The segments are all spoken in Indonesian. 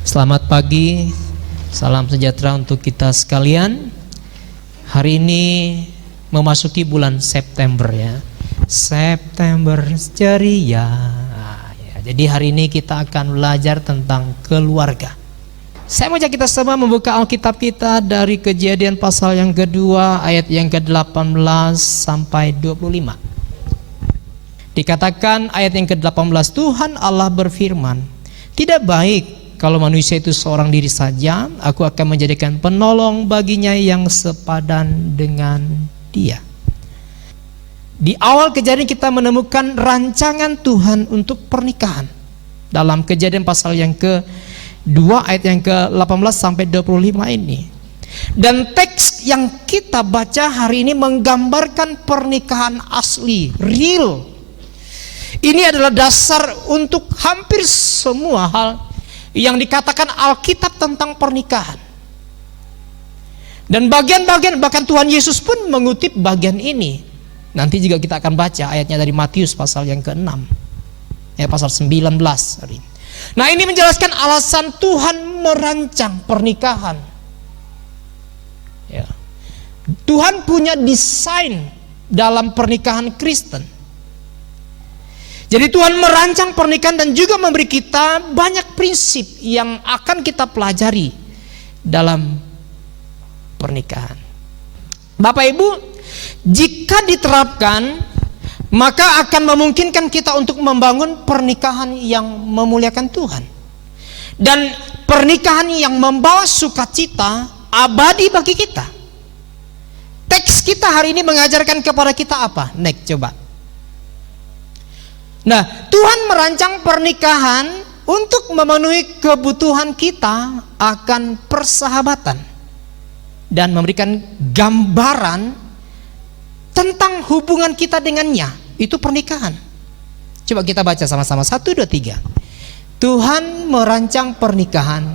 Selamat pagi, salam sejahtera untuk kita sekalian. Hari ini memasuki bulan September ya. September ceria. Jadi hari ini kita akan belajar tentang keluarga. Saya mengajak kita semua membuka Alkitab kita dari Kejadian pasal yang kedua ayat yang ke-18 sampai 25. Dikatakan ayat yang ke-18, Tuhan Allah berfirman, tidak baik kalau manusia itu seorang diri saja, aku akan menjadikan penolong baginya yang sepadan dengan dia. Di awal Kejadian kita menemukan rancangan Tuhan untuk pernikahan. Dalam Kejadian pasal yang ke-2 ayat yang ke-18 sampai 25 ini. Dan teks yang kita baca hari ini menggambarkan pernikahan asli, real. Ini adalah dasar untuk hampir semua hal yang dikatakan Alkitab tentang pernikahan. Dan bagian-bagian bahkan Tuhan Yesus pun mengutip bagian ini. Nanti juga kita akan baca ayatnya dari Matius pasal yang ke-6 pasal 19 hari. Nah, ini menjelaskan alasan Tuhan merancang pernikahan ya. Tuhan punya desain dalam pernikahan Kristen. Jadi Tuhan merancang pernikahan dan juga memberi kita banyak prinsip yang akan kita pelajari dalam pernikahan. Bapak Ibu, jika diterapkan maka akan memungkinkan kita untuk membangun pernikahan yang memuliakan Tuhan. Dan pernikahan yang membawa sukacita abadi bagi kita. Teks kita hari ini mengajarkan kepada kita apa? Next, coba. Nah, Tuhan merancang pernikahan untuk memenuhi kebutuhan kita akan persahabatan dan memberikan gambaran tentang hubungan kita dengannya. Itu pernikahan. Coba kita baca sama-sama 1, 2, 3. Tuhan merancang pernikahan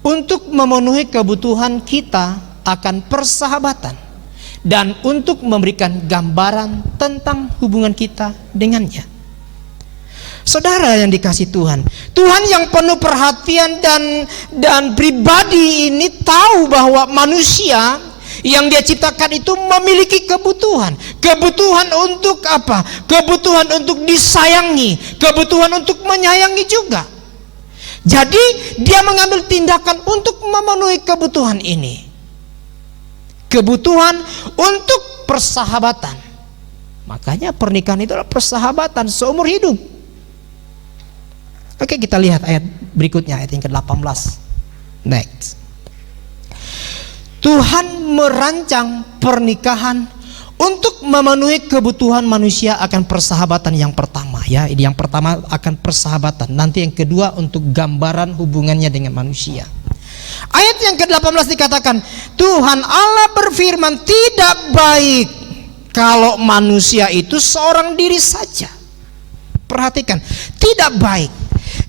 untuk memenuhi kebutuhan kita akan persahabatan dan untuk memberikan gambaran tentang hubungan kita dengannya. Saudara yang dikasihi Tuhan, Tuhan yang penuh perhatian dan pribadi ini tahu bahwa manusia yang dia ciptakan itu memiliki kebutuhan. Kebutuhan untuk apa? Kebutuhan untuk disayangi, kebutuhan untuk menyayangi juga. Jadi dia mengambil tindakan untuk memenuhi kebutuhan ini. Kebutuhan untuk persahabatan. Makanya pernikahan itu adalah persahabatan seumur hidup. Oke, kita lihat ayat berikutnya, ayat yang ke-18. Next. Tuhan merancang pernikahan untuk memenuhi kebutuhan manusia akan persahabatan yang pertama ya. Ini yang pertama akan persahabatan. Nanti yang kedua untuk gambaran hubungannya dengan manusia. Ayat yang ke-18 dikatakan, Tuhan Allah berfirman, tidak baik kalau manusia itu seorang diri saja. Perhatikan, tidak baik.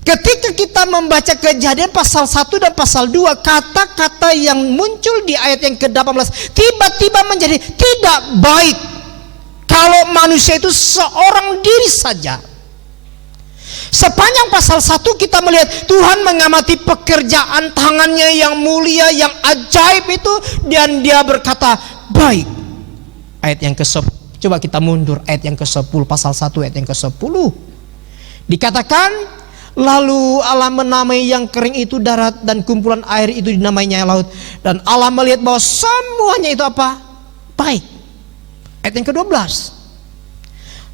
Ketika kita membaca Kejadian pasal 1 dan pasal 2, kata-kata yang muncul di ayat yang ke-18 tiba-tiba menjadi tidak baik kalau manusia itu seorang diri saja. Sepanjang pasal 1 kita melihat Tuhan mengamati pekerjaan tangannya yang mulia, yang ajaib itu, dan dia berkata baik. Ayat yang ke-10, coba kita mundur ayat yang ke-10, pasal 1 ayat yang ke-10. Dikatakan, lalu Allah menamai yang kering itu darat dan kumpulan air itu dinamainya laut. Dan Allah melihat bahwa semuanya itu apa? Baik. Ayat yang ke-12.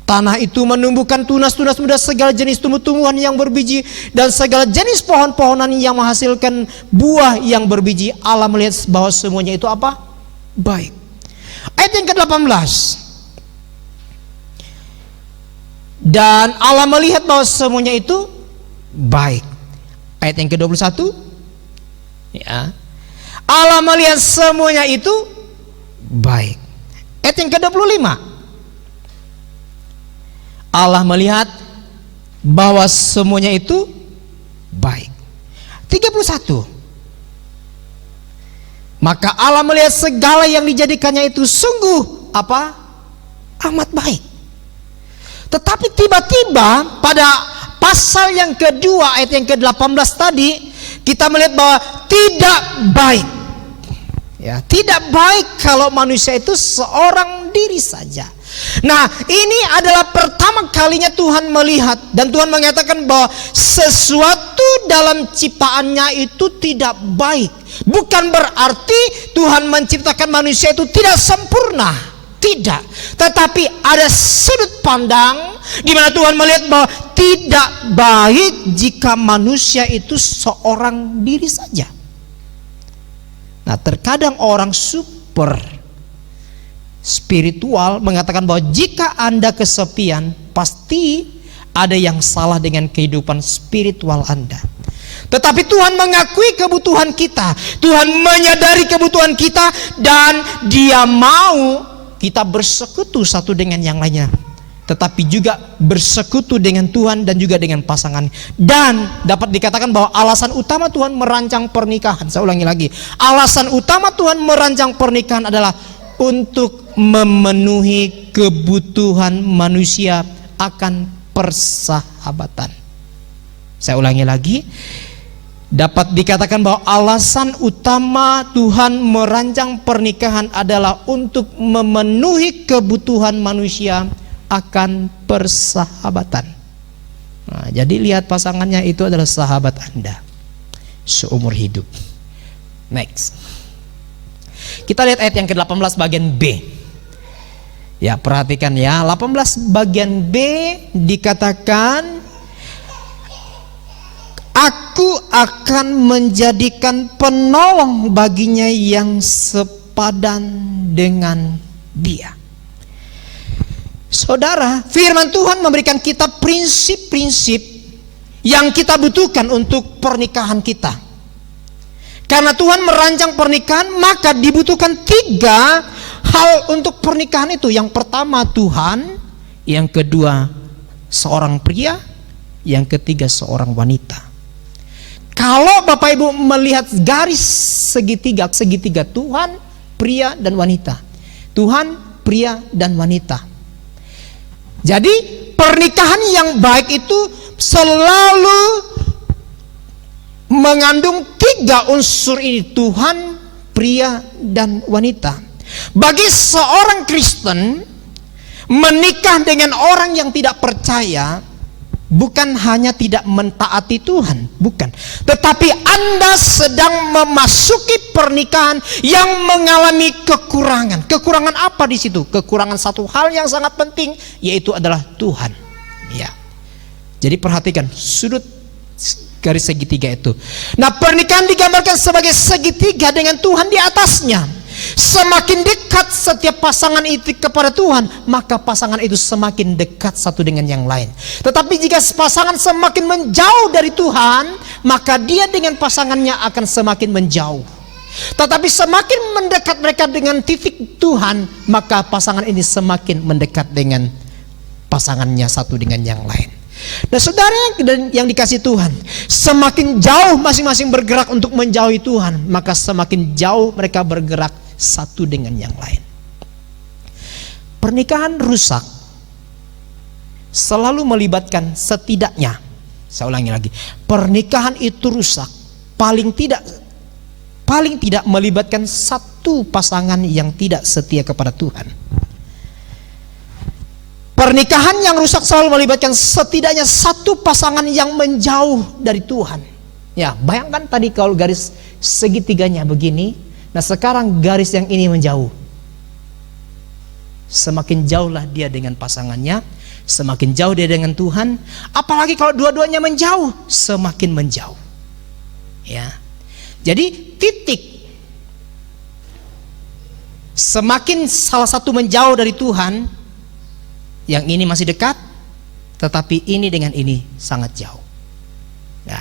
Tanah itu menumbuhkan tunas-tunas muda, segala jenis tumbuh-tumbuhan yang berbiji, dan segala jenis pohon-pohonan yang menghasilkan buah yang berbiji. Allah melihat bahwa semuanya itu apa? Baik. Ayat yang ke-18. Dan Allah melihat bahwa semuanya itu baik. Ayat yang ke-21 ya. Allah melihat semuanya itu baik. Ayat yang ke-25. Allah melihat bahwa semuanya itu baik. 31. Maka Allah melihat segala yang dijadikannya itu sungguh apa? Amat baik. Tetapi tiba-tiba pada pasal yang kedua ayat yang ke-18 tadi kita melihat bahwa tidak baik. Ya, tidak baik kalau manusia itu seorang diri saja. Nah, ini adalah pertama kalinya Tuhan melihat, dan Tuhan mengatakan bahwa sesuatu dalam ciptaannya itu tidak baik. Bukan berarti Tuhan menciptakan manusia itu tidak sempurna, tidak. Tetapi ada sudut pandang di mana Tuhan melihat bahwa tidak baik jika manusia itu seorang diri saja. Nah, terkadang orang super spiritual mengatakan bahwa jika Anda kesepian, pasti ada yang salah dengan kehidupan spiritual Anda. Tetapi Tuhan mengakui kebutuhan kita, Tuhan menyadari kebutuhan kita, dan Dia mau kita bersekutu satu dengan yang lainnya, tetapi juga bersekutu dengan Tuhan dan juga dengan pasangan. Dan dapat dikatakan bahwa alasan utama Tuhan merancang pernikahan, saya ulangi lagi, alasan utama Tuhan merancang pernikahan adalah untuk memenuhi kebutuhan manusia akan persahabatan. Saya ulangi lagi, dapat dikatakan bahwa alasan utama Tuhan merancang pernikahan adalah untuk memenuhi kebutuhan manusia akan persahabatan. Nah, jadi lihat pasangannya itu adalah sahabat Anda seumur hidup. Next, kita lihat ayat yang ke-18 bagian B. Ya, perhatikan ya, 18 bagian B dikatakan, aku akan menjadikan penolong baginya yang sepadan dengan dia. Saudara, firman Tuhan memberikan kita prinsip-prinsip yang kita butuhkan untuk pernikahan kita. Karena Tuhan merancang pernikahan, maka dibutuhkan 3 hal untuk pernikahan itu. Yang pertama Tuhan, yang kedua seorang pria, yang ketiga seorang wanita. Kalau Bapak Ibu melihat garis segitiga Tuhan, pria dan wanita. Tuhan, pria dan wanita. Jadi pernikahan yang baik itu selalu mengandung 3 unsur ini, Tuhan, pria, dan wanita. Bagi seorang Kristen, menikah dengan orang yang tidak percaya bukan hanya tidak mentaati Tuhan, bukan, tetapi Anda sedang memasuki pernikahan yang mengalami kekurangan. Kekurangan apa di situ? Kekurangan satu hal yang sangat penting, yaitu adalah Tuhan. Ya. Jadi perhatikan sudut garis segitiga itu. Nah, pernikahan digambarkan sebagai segitiga dengan Tuhan di atasnya. Semakin dekat setiap pasangan itu kepada Tuhan, maka pasangan itu semakin dekat satu dengan yang lain. Tetapi jika pasangan semakin menjauh dari Tuhan, maka dia dengan pasangannya akan semakin menjauh. Tetapi semakin mendekat mereka dengan titik Tuhan, maka pasangan ini semakin mendekat dengan pasangannya satu dengan yang lain. Nah, saudara yang dikasih Tuhan, semakin jauh masing-masing bergerak untuk menjauhi Tuhan, maka semakin jauh mereka bergerak satu dengan yang lain. Pernikahan rusak selalu melibatkan setidaknya, saya ulangi lagi, pernikahan itu rusak paling tidak melibatkan satu pasangan yang tidak setia kepada Tuhan. Pernikahan yang rusak selalu melibatkan setidaknya satu pasangan yang menjauh dari Tuhan. Ya, bayangkan tadi kalau garis segitiganya begini, nah sekarang garis yang ini menjauh. Semakin jauhlah dia dengan pasangannya, semakin jauh dia dengan Tuhan. Apalagi kalau dua-duanya menjauh, semakin menjauh. Ya, jadi titik semakin salah satu menjauh dari Tuhan, yang ini masih dekat, tetapi ini dengan ini sangat jauh. Nah,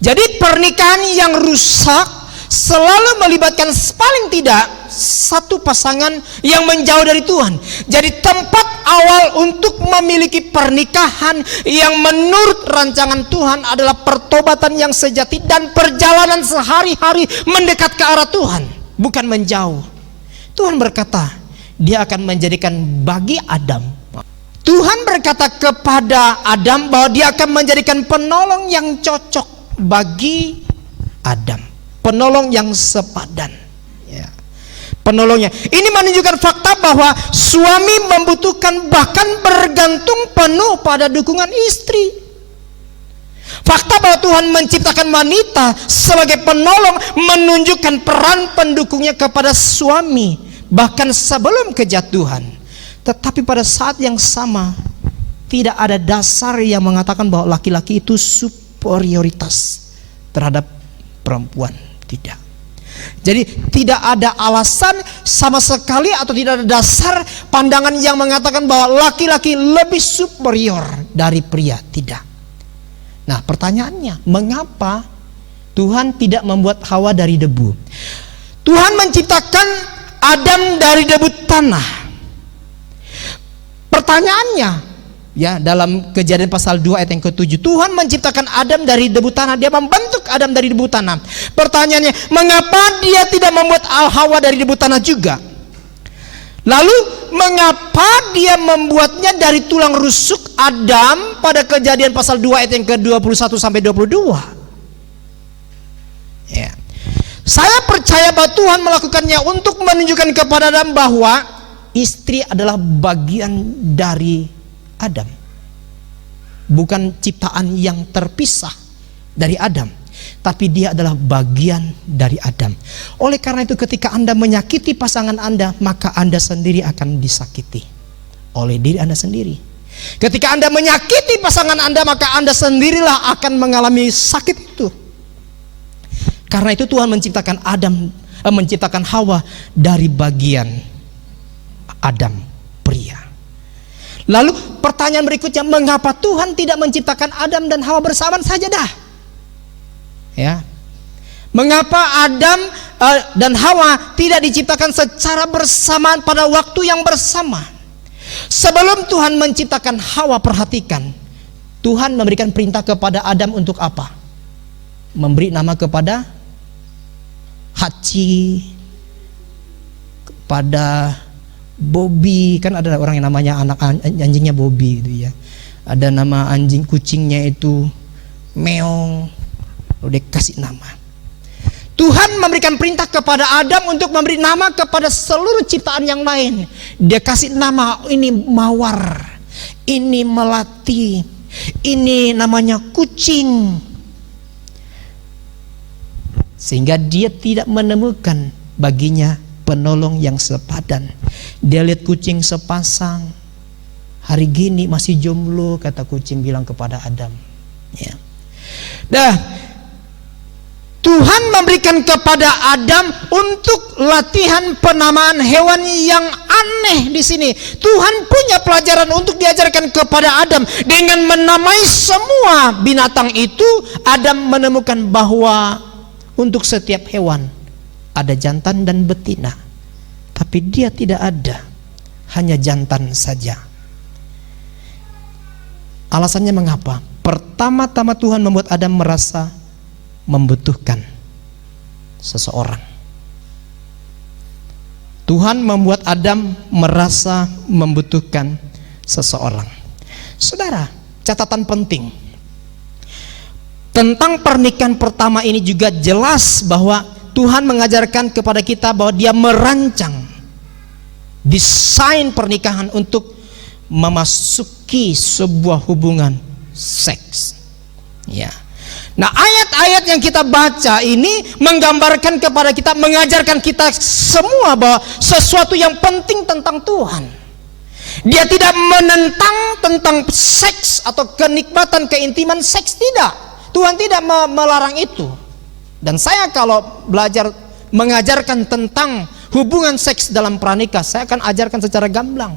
jadi pernikahan yang rusak selalu melibatkan paling tidak satu pasangan yang menjauh dari Tuhan. Jadi tempat awal untuk memiliki pernikahan yang menurut rancangan Tuhan adalah pertobatan yang sejati dan perjalanan sehari-hari mendekat ke arah Tuhan, bukan menjauh. Tuhan berkata, Dia akan menjadikan bagi Adam, Tuhan berkata kepada Adam bahwa Dia akan menjadikan penolong yang cocok bagi Adam, penolong yang sepadan. Ya. Penolongnya. Ini menunjukkan fakta bahwa suami membutuhkan, bahkan bergantung penuh pada dukungan istri. Fakta bahwa Tuhan menciptakan wanita sebagai penolong menunjukkan peran pendukungnya kepada suami bahkan sebelum kejatuhan. Tetapi pada saat yang sama tidak ada dasar yang mengatakan bahwa laki-laki itu superioritas terhadap perempuan. Tidak. Jadi tidak ada alasan sama sekali atau tidak ada dasar pandangan yang mengatakan bahwa laki-laki lebih superior dari pria. Tidak. Nah, pertanyaannya, mengapa Tuhan tidak membuat Hawa dari debu? Tuhan menciptakan Adam dari debu tanah. Pertanyaannya, ya, dalam Kejadian pasal 2 ayat yang ke-7, Tuhan menciptakan Adam dari debu tanah. Dia membentuk Adam dari debu tanah. Pertanyaannya, mengapa dia tidak membuat Hawa dari debu tanah juga? Lalu mengapa dia membuatnya dari tulang rusuk Adam pada Kejadian pasal 2 ayat yang ke-21 sampai 22? Ya. Saya percaya bahwa Tuhan melakukannya untuk menunjukkan kepada Adam bahwa istri adalah bagian dari Adam, bukan ciptaan yang terpisah dari Adam, tapi dia adalah bagian dari Adam. Oleh karena itu ketika Anda menyakiti pasangan Anda, maka Anda sendiri akan disakiti oleh diri Anda sendiri. Ketika Anda menyakiti pasangan Anda, maka Anda sendirilah akan mengalami sakit itu. Karena itu Tuhan menciptakan Hawa dari bagian Adam, pria. Lalu pertanyaan berikutnya, mengapa Tuhan tidak menciptakan Adam dan Hawa bersamaan saja dah? Ya. Mengapa Adam dan Hawa tidak diciptakan secara bersamaan pada waktu yang bersama? Sebelum Tuhan menciptakan Hawa, perhatikan, Tuhan memberikan perintah kepada Adam untuk apa? Memberi nama kepada Haci, kepada Bobby. Kan ada orang yang namanya anak anjingnya Bobby gitu ya. Ada nama anjing kucingnya itu Meong. Udah kasih nama. Tuhan memberikan perintah kepada Adam untuk memberi nama kepada seluruh ciptaan yang lain. Dia kasih nama, ini mawar, ini melati, ini namanya kucing. Sehingga dia tidak menemukan baginya penolong yang sepadan. Dia lihat kucing sepasang, hari gini masih jomblo, kata kucing bilang kepada Adam. Ya. Dah, Tuhan memberikan kepada Adam untuk latihan penamaan hewan yang aneh di sini. Tuhan punya pelajaran untuk diajarkan kepada Adam. Dengan menamai semua binatang itu, Adam menemukan bahwa untuk setiap hewan ada jantan dan betina. Tapi dia tidak ada, hanya jantan saja. Alasannya mengapa? Pertama-tama Tuhan membuat Adam merasa membutuhkan seseorang. Tuhan membuat Adam merasa membutuhkan seseorang. Saudara, catatan penting tentang pernikahan pertama ini juga jelas bahwa Tuhan mengajarkan kepada kita bahwa Dia merancang desain pernikahan untuk memasuki sebuah hubungan seks. Ya. Nah, ayat-ayat yang kita baca ini menggambarkan kepada kita, mengajarkan kita semua bahwa sesuatu yang penting tentang Tuhan. Dia tidak menentang tentang seks atau kenikmatan keintiman seks, tidak. Tuhan tidak melarang itu. Dan saya kalau belajar mengajarkan tentang hubungan seks dalam pranikah, saya akan ajarkan secara gamblang.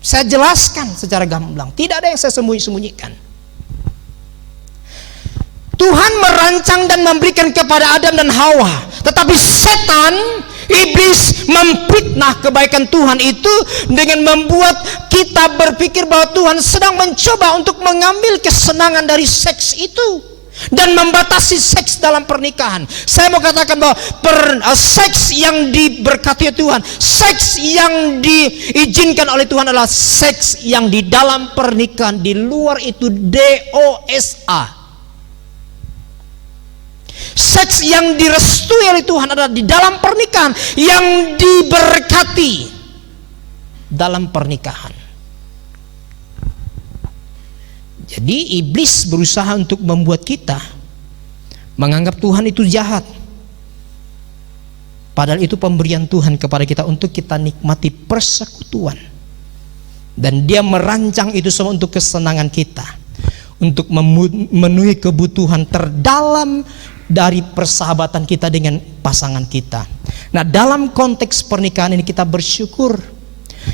Saya jelaskan secara gamblang, tidak ada yang saya sembunyi-sembunyikan. Tuhan merancang dan memberikan kepada Adam dan Hawa, tetapi setan, iblis memfitnah kebaikan Tuhan itu dengan membuat kita berpikir bahwa Tuhan sedang mencoba untuk mengambil kesenangan dari seks itu dan membatasi seks dalam pernikahan. Saya mau katakan bahwa seks yang diberkati Tuhan, seks yang diizinkan oleh Tuhan adalah seks yang di dalam pernikahan. Di luar itu DOSA. seks yang direstui oleh Tuhan adalah di dalam pernikahan, yang diberkati dalam pernikahan. Jadi iblis berusaha untuk membuat kita menganggap Tuhan itu jahat, padahal itu pemberian Tuhan kepada kita untuk kita nikmati persekutuan. Dan dia merancang itu semua untuk kesenangan kita, untuk memenuhi kebutuhan terdalam dari persahabatan kita dengan pasangan kita. Nah, dalam konteks pernikahan ini kita bersyukur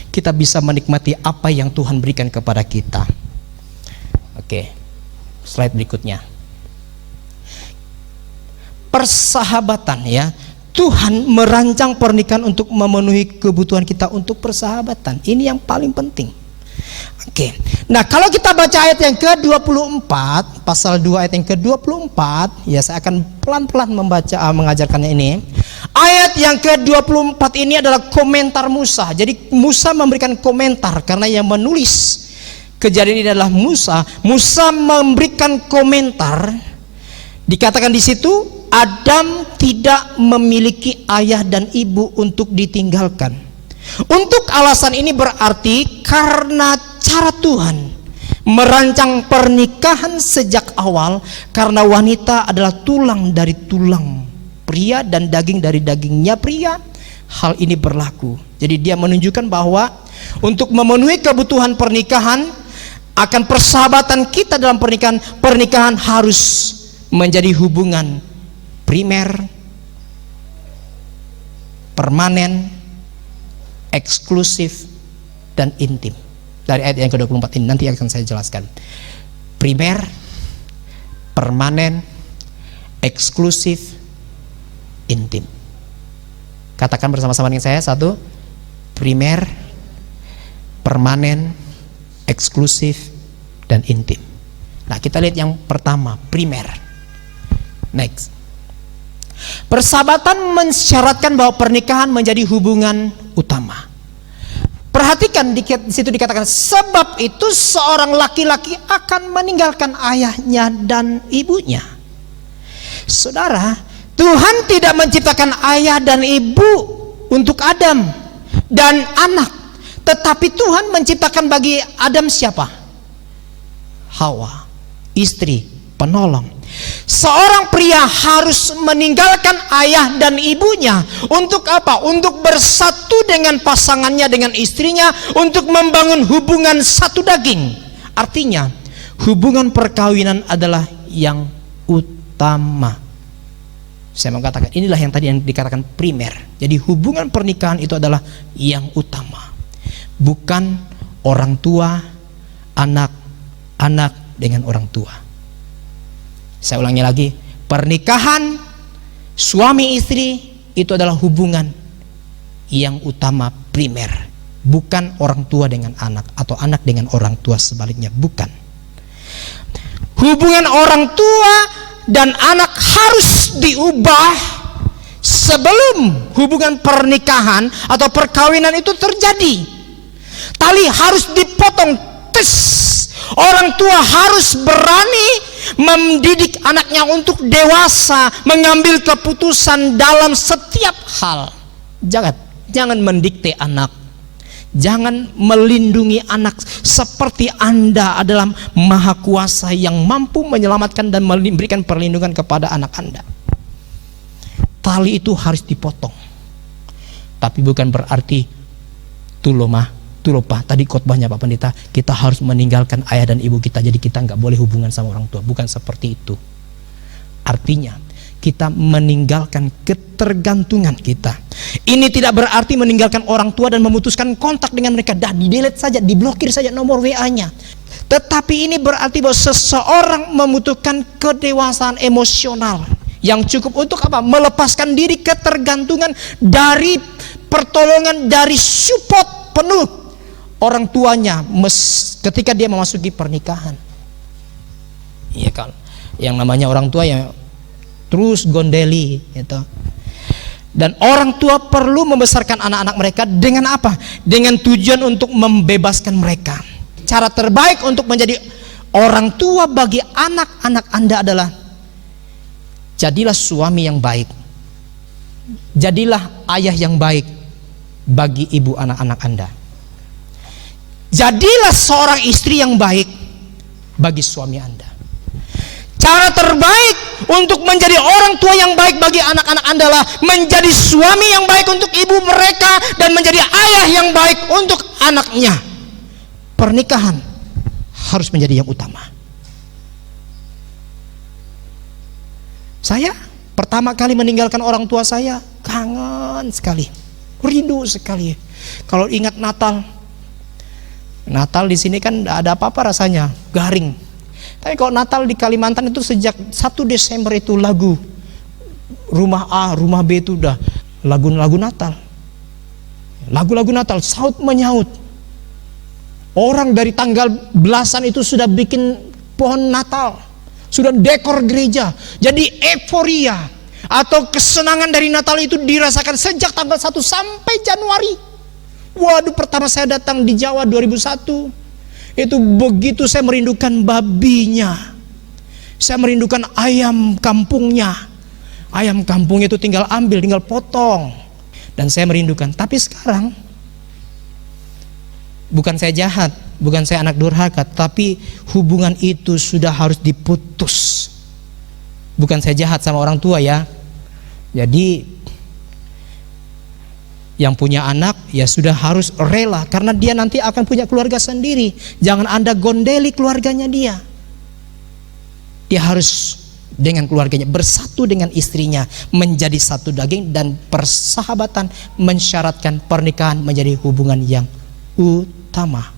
kita bisa menikmati apa yang Tuhan berikan kepada kita. Oke, slide berikutnya. Persahabatan, ya. Tuhan merancang pernikahan untuk memenuhi kebutuhan kita untuk persahabatan. Ini yang paling penting. Oke. Nah, kalau kita baca ayat yang ke-24, pasal 2 ayat yang ke-24, ya saya akan pelan-pelan mengajarkannya ini. Ayat yang ke-24 ini adalah komentar Musa. Jadi Musa memberikan komentar karena yang menulis kejadian ini adalah Musa. Musa memberikan komentar. Dikatakan di situ, Adam tidak memiliki ayah dan ibu untuk ditinggalkan. Untuk alasan ini berarti karena cara Tuhan merancang pernikahan sejak awal, karena wanita adalah tulang dari tulang pria dan daging dari dagingnya pria, hal ini berlaku. Jadi dia menunjukkan bahwa untuk memenuhi kebutuhan pernikahan, akan persahabatan kita dalam pernikahan harus menjadi hubungan primer, permanen, eksklusif, dan intim. Dari ayat yang ke-24 ini nanti akan saya jelaskan. Primer, permanen, eksklusif, intim. Katakan bersama-sama dengan saya. 1, primer, permanen, eksklusif, dan intim. Nah, kita lihat yang pertama, primer. Next. Persahabatan mensyaratkan bahwa pernikahan menjadi hubungan utama. Perhatikan di situ dikatakan, sebab itu seorang laki-laki akan meninggalkan ayahnya dan ibunya. Saudara, Tuhan tidak menciptakan ayah dan ibu untuk Adam dan anak, tetapi Tuhan menciptakan bagi Adam siapa? Hawa, istri, penolong. Seorang pria harus meninggalkan ayah dan ibunya untuk apa? Untuk bersatu dengan pasangannya, dengan istrinya, untuk membangun hubungan satu daging. Artinya hubungan perkawinan adalah yang utama. Saya mau katakan, inilah yang tadi yang dikatakan primer. Jadi hubungan pernikahan itu adalah yang utama, bukan orang tua, anak dengan orang tua. Saya ulangi lagi, pernikahan suami istri itu adalah hubungan yang utama, primer, bukan orang tua dengan anak atau anak dengan orang tua, sebaliknya, bukan. Hubungan orang tua dan anak harus diubah sebelum hubungan pernikahan atau perkawinan itu terjadi. Tali harus dipotong, tes. Orang tua harus berani mendidik anaknya untuk dewasa, mengambil keputusan dalam setiap hal. Jangan mendikte anak. Jangan melindungi anak seperti Anda adalah Maha Kuasa yang mampu menyelamatkan dan memberikan perlindungan kepada anak Anda. Tali itu harus dipotong. Tapi bukan berarti Pak, tadi khotbahnya Pak Pendeta, kita harus meninggalkan ayah dan ibu kita, jadi kita nggak boleh hubungan sama orang tua. Bukan seperti itu. Artinya kita meninggalkan ketergantungan kita. Ini tidak berarti meninggalkan orang tua dan memutuskan kontak dengan mereka. Dah, di-delete saja, diblokir saja nomor WA-nya. Tetapi ini berarti bahwa seseorang membutuhkan kedewasaan emosional yang cukup untuk apa? Melepaskan diri ketergantungan dari pertolongan, dari support penuh orang tuanya ketika dia memasuki pernikahan. Iya kan, yang namanya orang tua yang terus gondeli gitu. Dan orang tua perlu membesarkan anak-anak mereka dengan apa? Dengan tujuan untuk membebaskan mereka. Cara terbaik untuk menjadi orang tua bagi anak-anak Anda adalah Jadilah suami yang baik. Jadilah ayah yang baik bagi ibu anak-anak Anda. Jadilah seorang istri yang baik bagi suami Anda. Cara terbaik untuk menjadi orang tua yang baik bagi anak-anak Anda lah menjadi suami yang baik untuk ibu mereka dan menjadi ayah yang baik untuk anaknya. Pernikahan harus menjadi yang utama. Saya pertama kali meninggalkan orang tua saya, kangen sekali, rindu sekali. Kalau ingat Natal di sini kan tidak ada apa-apa rasanya, garing. Tapi kalau Natal di Kalimantan itu sejak 1 Desember itu lagu rumah A, rumah B itu udah lagu-lagu Natal. Lagu-lagu Natal, saut menyaut. Orang dari tanggal belasan itu sudah bikin pohon Natal, sudah dekor gereja. Jadi euforia atau kesenangan dari Natal itu dirasakan sejak tanggal 1 sampai Januari. Waduh, pertama saya datang di Jawa 2001, itu begitu saya merindukan babinya, saya merindukan ayam kampungnya. Ayam kampungnya itu tinggal ambil, tinggal potong, dan saya merindukan. Tapi sekarang bukan saya jahat, bukan saya anak durhaka, tapi hubungan itu sudah harus diputus. Bukan saya jahat sama orang tua ya. Jadi yang punya anak ya sudah harus rela, karena dia nanti akan punya keluarga sendiri. Jangan Anda gondeli keluarganya dia. Dia harus dengan keluarganya, bersatu dengan istrinya, menjadi satu daging, dan persahabatan mensyaratkan pernikahan menjadi hubungan yang utama.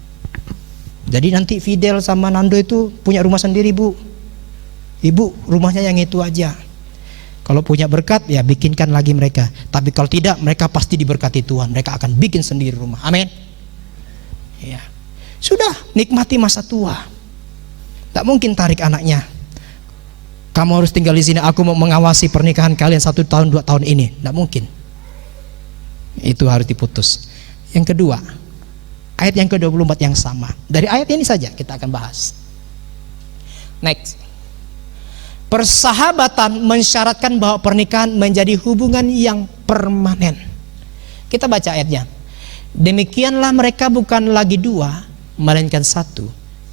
Jadi nanti Fidel sama Nando itu punya rumah sendiri, Bu. Ibu rumahnya yang itu aja. Kalau punya berkat ya bikinkan lagi mereka. Tapi kalau tidak, mereka pasti diberkati Tuhan. Mereka akan bikin sendiri rumah. Amin. Ya. Sudah, nikmati masa tua. Tak mungkin tarik anaknya. Kamu harus tinggal di sini. Aku mau mengawasi pernikahan kalian 1 tahun 2 tahun ini. Tak mungkin. Itu harus diputus. Yang kedua, ayat yang ke-24 yang sama. Dari ayat ini saja kita akan bahas. Next. Persahabatan mensyaratkan bahwa pernikahan menjadi hubungan yang permanen. Kita baca ayatnya. Demikianlah mereka bukan lagi 2, melainkan 1.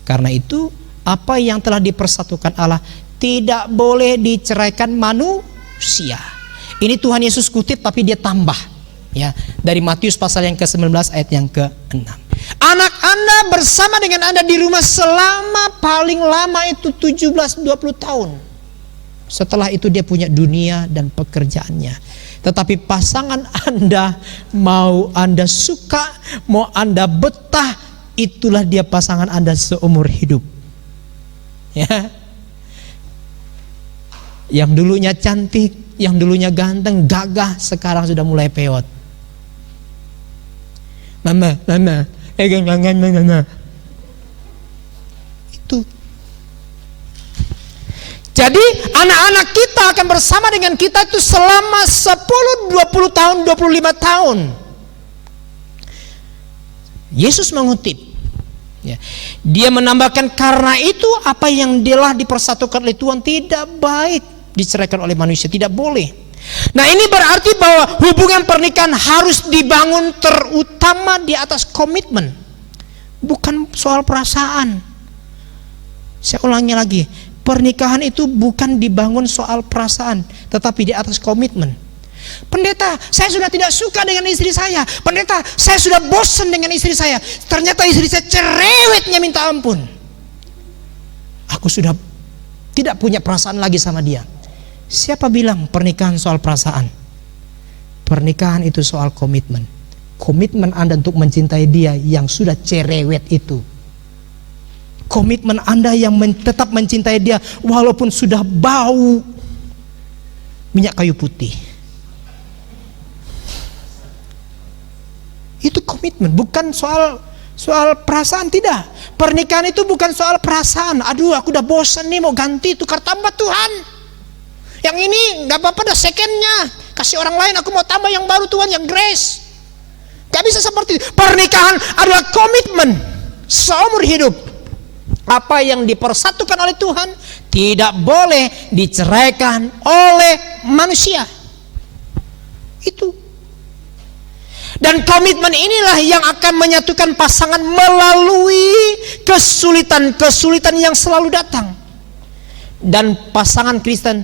Karena itu apa yang telah dipersatukan Allah tidak boleh diceraikan manusia. Ini Tuhan Yesus kutip tapi dia tambah. Ya, dari Matius pasal yang ke-19 ayat yang ke-6. Anak Anda bersama dengan Anda di rumah selama paling lama itu 17-20 tahun. Setelah itu dia punya dunia dan pekerjaannya. Tetapi pasangan Anda, mau Anda suka, mau Anda betah, itulah dia pasangan Anda seumur hidup. Ya. Yang dulunya cantik, yang dulunya ganteng, gagah, sekarang sudah mulai peot. Mama, mama. Itu. Jadi anak-anak kita akan bersama dengan kita itu selama 10, 20 tahun, 25 tahun. Yesus mengutip. Ya. Dia menambahkan, karena itu apa yang telah dipersatukan oleh Tuhan tidak baik diceraikan oleh manusia, tidak boleh. Nah, ini berarti bahwa hubungan pernikahan harus dibangun terutama di atas komitmen, bukan soal perasaan. Saya ulangi lagi, pernikahan itu bukan dibangun soal perasaan, tetapi di atas komitmen. Pendeta, saya sudah tidak suka dengan istri saya. Pendeta, saya sudah bosan dengan istri saya. Ternyata istri saya cerewetnya minta ampun. Aku sudah tidak punya perasaan lagi sama dia. Siapa bilang pernikahan soal perasaan? Pernikahan itu soal komitmen. Komitmen Anda untuk mencintai dia yang sudah cerewet itu. Komitmen Anda yang tetap mencintai dia walaupun sudah bau minyak kayu putih. Itu komitmen, bukan soal perasaan, tidak. Pernikahan itu bukan soal perasaan. Aduh, aku udah bosan nih, mau ganti, tukar tambah Tuhan. Yang ini nggak apa-apa, dah secondnya kasih orang lain, aku mau tambah yang baru Tuhan, yang grace. Gak bisa seperti itu. Pernikahan adalah komitmen seumur hidup. Apa yang dipersatukan oleh Tuhan tidak boleh diceraikan oleh manusia. Itu. Dan komitmen inilah yang akan menyatukan pasangan melalui kesulitan-kesulitan yang selalu datang. Dan pasangan Kristen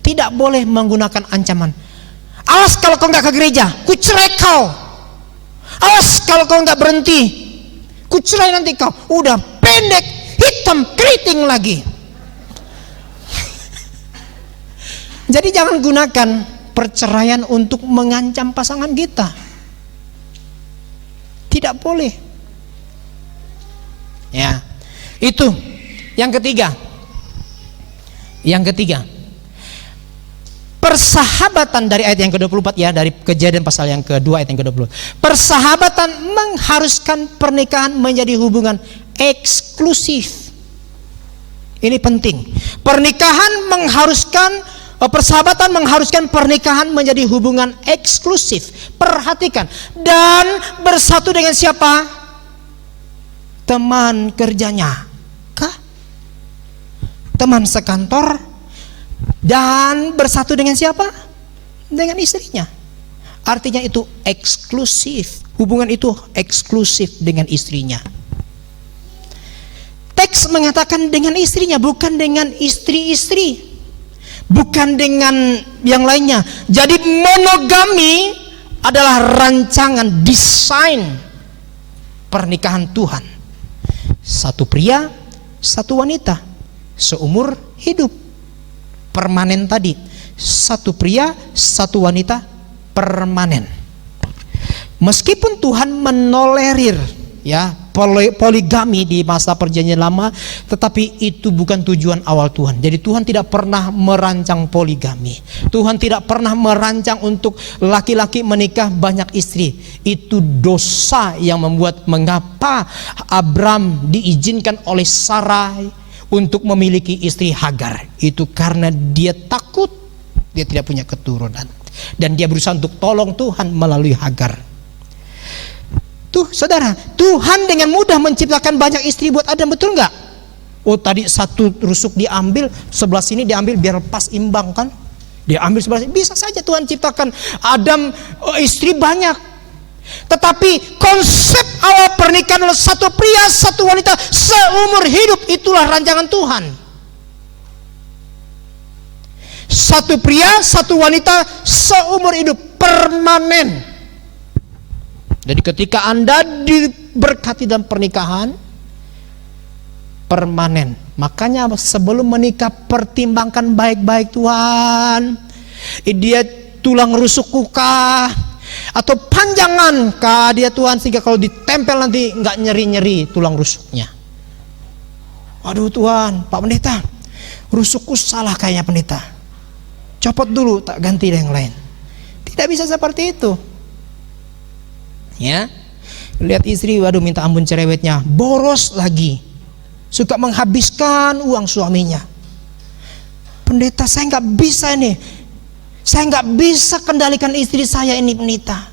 tidak boleh menggunakan ancaman. Awas kalau kau nggak ke gereja, ku cerai kau. Awas kalau kau nggak berhenti, ku cerai nanti kau. Udah pendek, hitam, keriting lagi. Jadi jangan gunakan perceraian untuk mengancam pasangan kita. Tidak boleh. Ya, itu yang ketiga. Yang ketiga, persahabatan dari ayat yang ke-24 ya, dari Kejadian pasal yang kedua ayat yang ke-20. Persahabatan mengharuskan pernikahan menjadi hubungan eksklusif. Ini penting. Persahabatan mengharuskan pernikahan menjadi hubungan eksklusif. Perhatikan, dan bersatu dengan siapa? Teman kerjanya kah? Teman sekantor? Dan bersatu dengan siapa? Dengan istrinya. Artinya itu eksklusif. Hubungan itu eksklusif dengan istrinya. Teks mengatakan dengan istrinya, bukan dengan istri-istri, bukan dengan yang lainnya. Jadi monogami adalah rancangan desain pernikahan Tuhan. Satu pria, satu wanita, seumur hidup, permanen tadi. Satu pria, satu wanita, permanen. Meskipun Tuhan menolerir ya poligami di masa perjanjian lama, tetapi itu bukan tujuan awal Tuhan. Jadi Tuhan tidak pernah merancang poligami. Tuhan tidak pernah merancang untuk laki-laki menikah banyak istri. Itu dosa yang membuat mengapa Abram diizinkan oleh Sarai untuk memiliki istri Hagar. Itu karena dia takut dia tidak punya keturunan, dan dia berusaha untuk tolong Tuhan melalui Hagar. Tuh saudara, Tuhan dengan mudah menciptakan banyak istri buat Adam, betul nggak? Oh tadi satu rusuk diambil, sebelah sini diambil biar pas imbang kan? Dia ambil sebelah sini, bisa saja Tuhan ciptakan Adam istri banyak. Tetapi konsep awal pernikahan adalah satu pria, satu wanita seumur hidup. Itulah rancangan Tuhan. Satu pria, satu wanita seumur hidup, permanen. Jadi ketika Anda diberkati dalam pernikahan, permanen. Makanya sebelum menikah pertimbangkan baik-baik Tuhan. Dia tulang rusukku kah? Atau panjangan kah dia Tuhan, sehingga kalau ditempel nanti nggak nyeri-nyeri tulang rusuknya. Waduh Tuhan, Pak Pendeta, rusukku salah kayaknya pendeta. Copot dulu, tak ganti yang lain. Tidak bisa seperti itu. Ya, lihat istri, waduh minta ampun cerewetnya, boros lagi, suka menghabiskan uang suaminya. Pendeta, saya nggak bisa ini, saya nggak bisa kendalikan istri saya ini pendeta.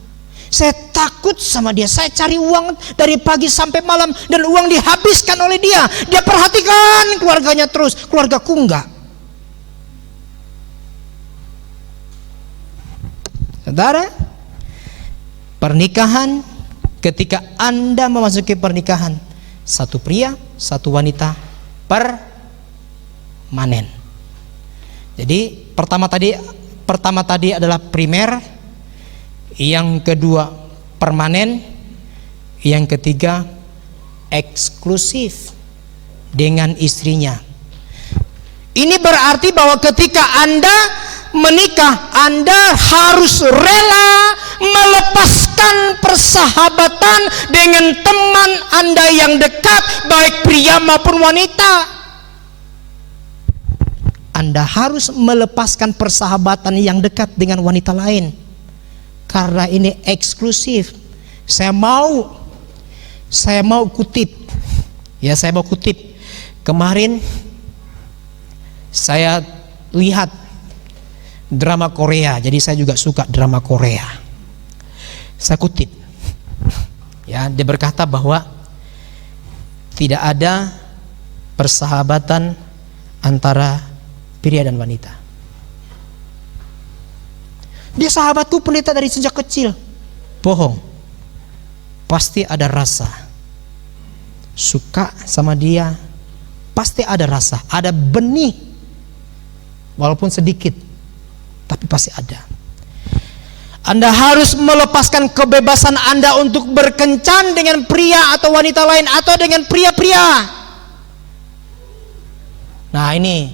Saya takut sama dia, saya cari uang dari pagi sampai malam dan uang dihabiskan oleh dia. Dia perhatikan keluarganya terus, keluargaku enggak. Saudara, pernikahan, ketika Anda memasuki pernikahan, satu pria, satu wanita, permanen. Jadi pertama tadi adalah primer, yang kedua permanen, yang ketiga eksklusif dengan istrinya. Ini berarti bahwa ketika Anda menikah, Anda harus rela melepaskan persahabatan dengan teman Anda yang dekat, baik pria maupun wanita. Anda harus melepaskan persahabatan yang dekat dengan wanita lain, karena ini eksklusif. Saya mau kutip kemarin saya lihat drama Korea, jadi saya juga suka drama Korea. Saya kutip, ya, dia berkata bahwa tidak ada persahabatan antara pria dan wanita. Dia sahabatku pendeta dari sejak kecil. Bohong. Pasti ada rasa. Suka sama dia, pasti ada rasa, ada benih. Walaupun sedikit, tapi pasti ada. Anda harus melepaskan kebebasan Anda untuk berkencan dengan pria atau wanita lain atau dengan pria-pria. Nah, ini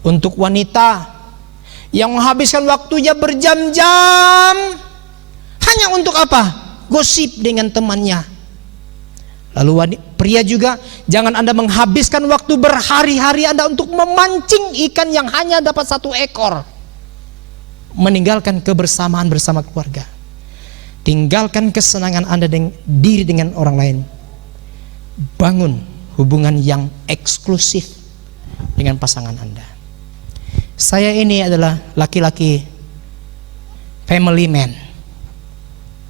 untuk wanita yang menghabiskan waktunya berjam-jam hanya untuk apa? Gosip dengan temannya. Lalu pria juga, jangan Anda menghabiskan waktu berhari-hari Anda untuk memancing ikan yang hanya dapat 1 ekor. Meninggalkan kebersamaan bersama keluarga. Tinggalkan kesenangan Anda diri dengan orang lain. Bangun hubungan yang eksklusif dengan pasangan Anda. Saya ini adalah laki-laki family man.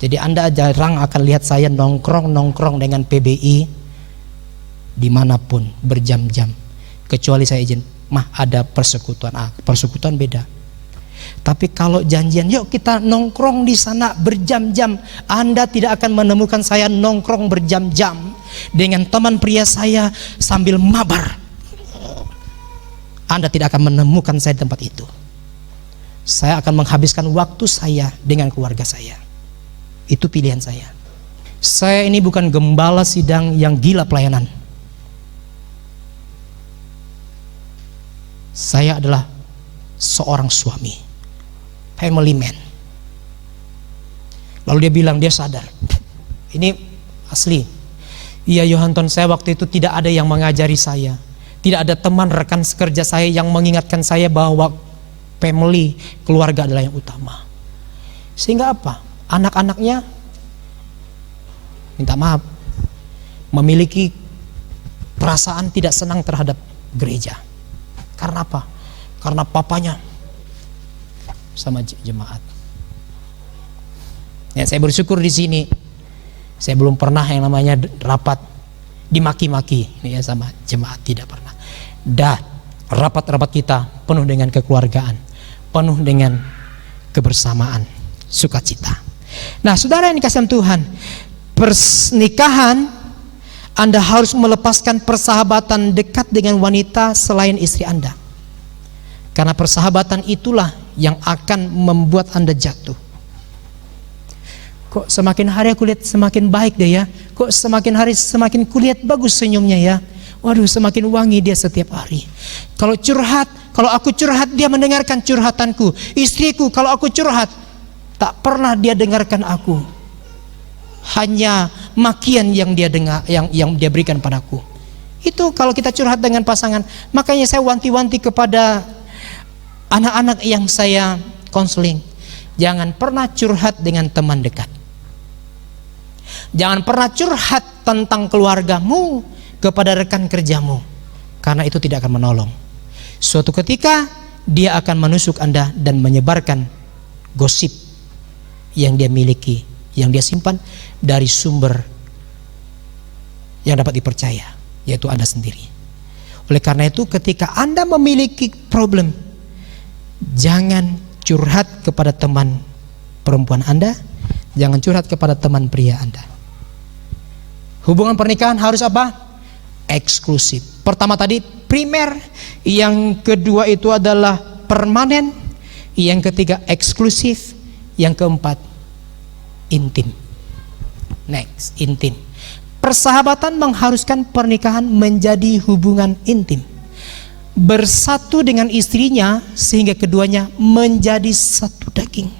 Jadi Anda jarang akan lihat saya nongkrong dengan PBI dimanapun berjam-jam. Kecuali saya izin, ada persekutuan. Persekutuan beda. Tapi kalau janjian, yuk kita nongkrong di sana berjam-jam, Anda tidak akan menemukan saya nongkrong berjam-jam dengan teman pria saya sambil mabar. Anda tidak akan menemukan saya di tempat itu. Saya akan menghabiskan waktu saya dengan keluarga saya. Itu pilihan saya. Saya ini bukan gembala sidang yang gila pelayanan. Saya adalah seorang suami, family man. Lalu dia bilang, dia sadar, ini asli. Iya Yohanton, saya waktu itu tidak ada yang mengajari saya. Tidak ada teman rekan sekerja saya yang mengingatkan saya bahwa family, keluarga adalah yang utama. Sehingga apa? Anak-anaknya, minta maaf, memiliki perasaan tidak senang terhadap gereja. Karena apa? Karena papanya sama jemaat. Ya, saya bersyukur di sini. Saya belum pernah yang namanya rapat dimaki-maki ya sama jemaat, tidak pernah. Rapat-rapat kita penuh dengan kekeluargaan, penuh dengan kebersamaan, sukacita. Nah, saudara yang dikasihi Tuhan, pernikahan Anda harus melepaskan persahabatan dekat dengan wanita selain istri Anda. Karena persahabatan itulah yang akan membuat Anda jatuh. Kok semakin hari aku lihat semakin baik deh ya. Kok semakin hari semakin kulihat bagus senyumnya ya. Waduh, semakin wangi dia setiap hari. Kalau aku curhat dia mendengarkan curhatanku. Istriku kalau aku curhat tak pernah dia dengarkan aku. Hanya makian yang dia dengar, yang dia berikan padaku. Itu kalau kita curhat dengan pasangan. Makanya saya wanti-wanti kepada anak-anak yang saya konseling, jangan pernah curhat dengan teman dekat. Jangan pernah curhat tentang keluargamu kepada rekan kerjamu, karena itu tidak akan menolong. Suatu ketika dia akan menusuk Anda dan menyebarkan gosip yang dia miliki, yang dia simpan dari sumber yang dapat dipercaya, yaitu Anda sendiri. Oleh karena itu, ketika Anda memiliki problem, jangan curhat kepada teman perempuan Anda, jangan curhat kepada teman pria Anda. Hubungan pernikahan harus apa? Eksklusif. Pertama tadi primer, yang kedua itu adalah permanen, yang ketiga eksklusif, yang keempat intim. Next, intim. Persahabatan mengharuskan pernikahan menjadi hubungan intim. Bersatu dengan istrinya sehingga keduanya menjadi satu daging.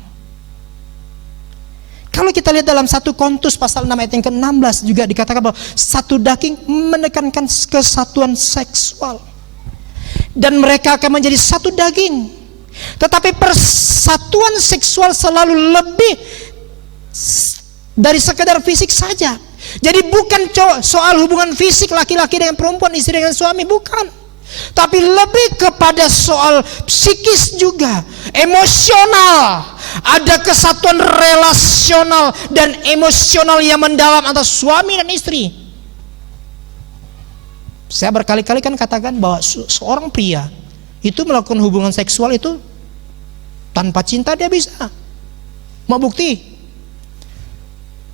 Kalau kita lihat dalam 1 Korintus pasal 6 ayat yang ke-16 juga dikatakan bahwa satu daging menekankan kesatuan seksual. Dan mereka akan menjadi satu daging. Tetapi persatuan seksual selalu lebih dari sekedar fisik saja. Jadi bukan soal hubungan fisik laki-laki dengan perempuan, istri dengan suami, bukan. Tapi lebih kepada soal psikis juga, emosional. Ada kesatuan relasional dan emosional yang mendalam antara suami dan istri. Saya berkali-kali kan katakan bahwa seorang pria itu melakukan hubungan seksual itu tanpa cinta dia bisa. Mau bukti?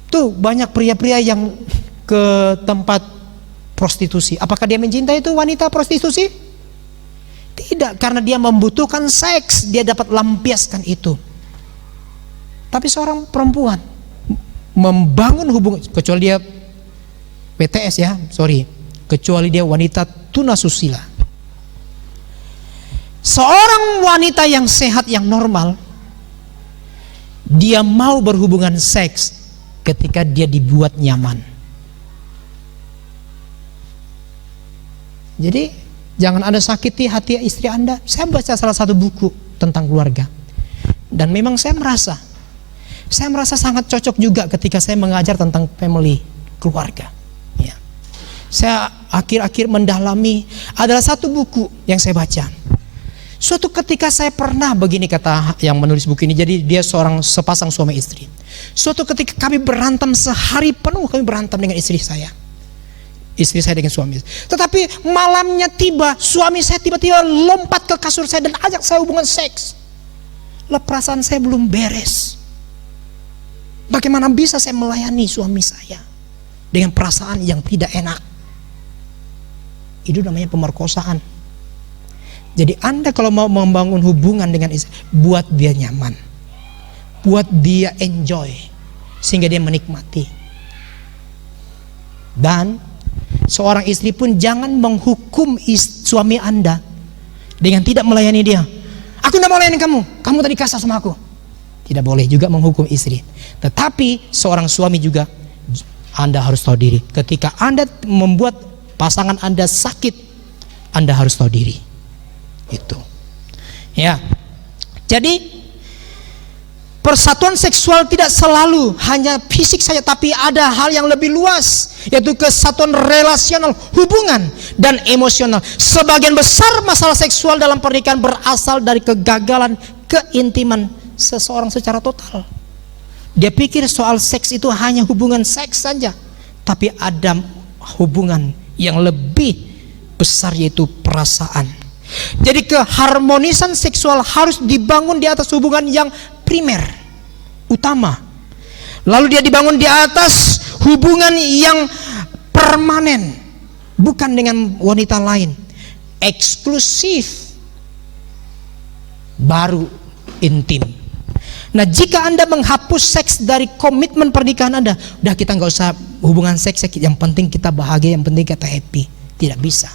Tuh banyak pria-pria yang ke tempat prostitusi. Apakah dia mencintai itu wanita prostitusi? Tidak, karena dia membutuhkan seks, dia dapat lampiaskan itu. Tapi seorang perempuan membangun hubungan, kecuali dia PTS ya, kecuali dia wanita tunasusila. Seorang wanita yang sehat, yang normal, dia mau berhubungan seks ketika dia dibuat nyaman. Jadi jangan Anda sakiti hati istri Anda. Saya baca salah satu buku tentang keluarga, dan memang saya merasa sangat cocok juga ketika saya mengajar tentang family, keluarga. Ya. Saya akhir-akhir mendalami, adalah satu buku yang saya baca. Suatu ketika saya pernah begini, kata yang menulis buku ini, jadi dia sepasang suami istri. Suatu ketika kami berantem sehari penuh, kami berantem dengan istri saya dengan suami. Tetapi malamnya tiba, suami saya tiba-tiba lompat ke kasur saya dan ajak saya hubungan seks. Lah, perasaan saya belum beres. Bagaimana bisa saya melayani suami saya dengan perasaan yang tidak enak? Itu namanya pemerkosaan. Jadi Anda kalau mau membangun hubungan dengan istri, buat dia nyaman, buat dia enjoy, sehingga dia menikmati. Dan seorang istri pun jangan menghukum suami Anda dengan tidak melayani dia. Aku tidak mau melayani kamu, kamu tadi kasar sama aku. Tidak boleh juga menghukum istri. Tetapi seorang suami juga, Anda harus tahu diri. Ketika Anda membuat pasangan Anda sakit, Anda harus tahu diri. Itu. Ya. Jadi persatuan seksual tidak selalu hanya fisik saja, tapi ada hal yang lebih luas, yaitu kesatuan relasional, hubungan dan emosional. Sebagian besar masalah seksual dalam pernikahan berasal dari kegagalan keintiman seseorang secara total. Dia pikir soal seks itu hanya hubungan seks saja, tapi ada hubungan yang lebih besar, yaitu perasaan. Jadi keharmonisan seksual harus dibangun di atas hubungan yang primer, utama. Lalu dia dibangun di atas hubungan yang permanen, bukan dengan wanita lain, eksklusif, baru intim. Nah, jika Anda menghapus seks dari komitmen pernikahan Anda, udah kita nggak usah hubungan seks, yang penting kita bahagia, yang penting kita happy. Tidak bisa.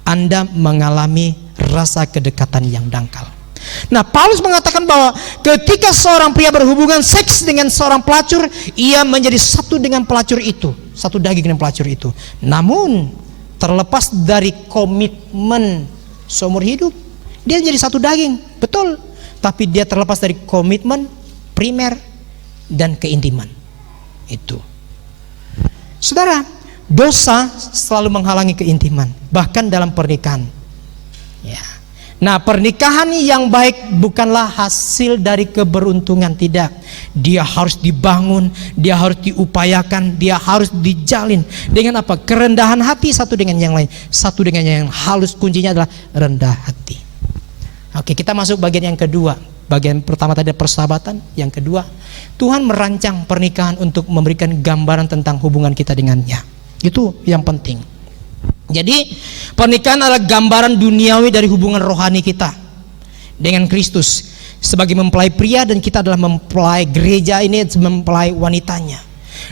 Anda mengalami rasa kedekatan yang dangkal. Nah, Paulus mengatakan bahwa ketika seorang pria berhubungan seks dengan seorang pelacur, ia menjadi satu dengan pelacur itu, satu daging dengan pelacur itu. Namun terlepas dari komitmen seumur hidup, dia jadi satu daging, betul. Tapi dia terlepas dari komitmen primer dan keintiman. Itu. Saudara, dosa selalu menghalangi keintiman, bahkan dalam pernikahan. Ya. Nah, pernikahan yang baik bukanlah hasil dari keberuntungan, tidak. Dia harus dibangun, dia harus diupayakan, dia harus dijalin dengan apa? Kerendahan hati satu dengan yang lain, satu dengan yang halus. Kuncinya adalah rendah hati. Oke, kita masuk bagian yang kedua. Bagian pertama tadi persahabatan, yang kedua Tuhan merancang pernikahan untuk memberikan gambaran tentang hubungan kita dengannya. Itu yang penting. Jadi pernikahan adalah gambaran duniawi dari hubungan rohani kita dengan Kristus sebagai mempelai pria, dan kita adalah mempelai gereja ini, mempelai wanitanya.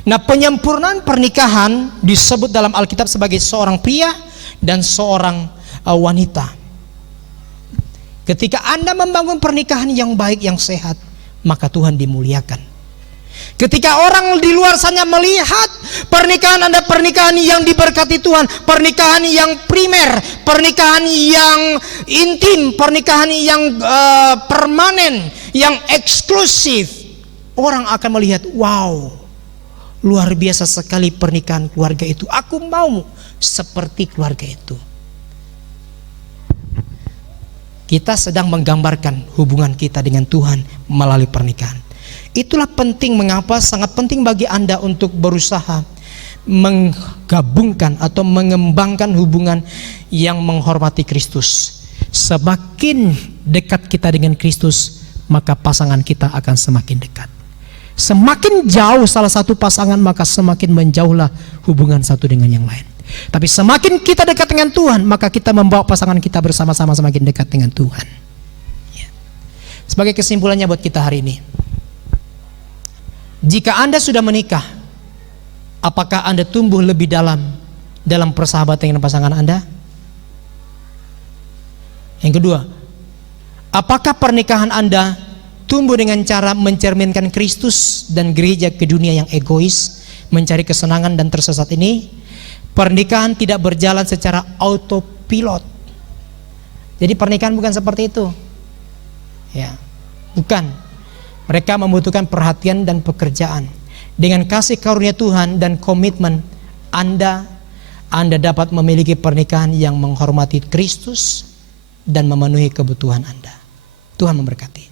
Nah, penyempurnaan pernikahan disebut dalam Alkitab sebagai seorang pria dan seorang wanita. Ketika Anda membangun pernikahan yang baik, yang sehat, maka Tuhan dimuliakan. Ketika orang di luar sana melihat pernikahan Anda, pernikahan yang diberkati Tuhan, pernikahan yang primer, pernikahan yang intim, pernikahan yang permanen, yang eksklusif, orang akan melihat, wow, luar biasa sekali pernikahan keluarga itu. Aku mau seperti keluarga itu. Kita sedang menggambarkan hubungan kita dengan Tuhan melalui pernikahan. Itulah penting, mengapa sangat penting bagi Anda untuk berusaha menggabungkan atau mengembangkan hubungan yang menghormati Kristus. Semakin dekat kita dengan Kristus, maka pasangan kita akan semakin dekat. Semakin jauh salah satu pasangan, maka semakin menjauhlah hubungan satu dengan yang lain. Tapi semakin kita dekat dengan Tuhan, maka kita membawa pasangan kita bersama-sama semakin dekat dengan Tuhan. Ya. Sebagai kesimpulannya buat kita hari ini, jika Anda sudah menikah, apakah Anda tumbuh lebih dalam persahabatan dengan pasangan Anda? Yang kedua, apakah pernikahan Anda tumbuh dengan cara mencerminkan Kristus dan gereja ke dunia yang egois, mencari kesenangan dan tersesat ini? Pernikahan tidak berjalan secara autopilot. Jadi pernikahan bukan seperti itu. Ya, bukan. Mereka membutuhkan perhatian dan pekerjaan. Dengan kasih karunia Tuhan dan komitmen, Anda dapat memiliki pernikahan yang menghormati Kristus dan memenuhi kebutuhan Anda. Tuhan memberkati.